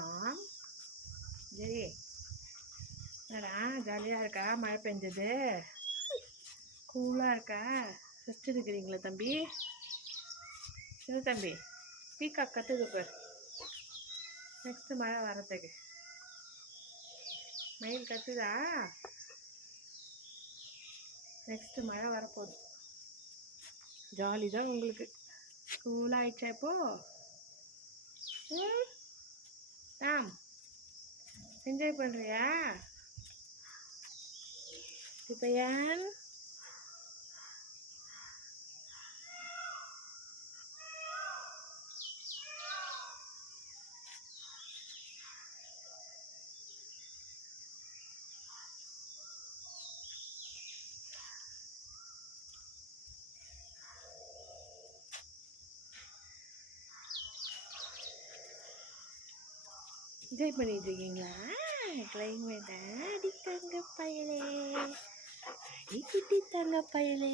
ஆம் சரி என்னடா ஜாலியாக இருக்கா? மழை பெஞ்சது. கூலாக இருக்கா? ரெஸ்ட் எடுக்கிறீங்களா தம்பி? என்ன தம்பி பீக்கா கற்றுக்கு பார். நெக்ஸ்ட்டு மழை வரத்துக்கு மயில் கத்துதா? நெக்ஸ்ட்டு மழை வரப்போகுது. ஜாலி தான் உங்களுக்கு. கூலாக ஆயிடுச்சா இப்போ ஆம் என்ஜாய் பண்ணுறியா இப்போ ஏன் என்ஜாய் பண்ணிட்டு இருக்கீங்களா கிளைமேட்டா அடி தங்க பயலே. அடி குட்டி தங்க பயலே.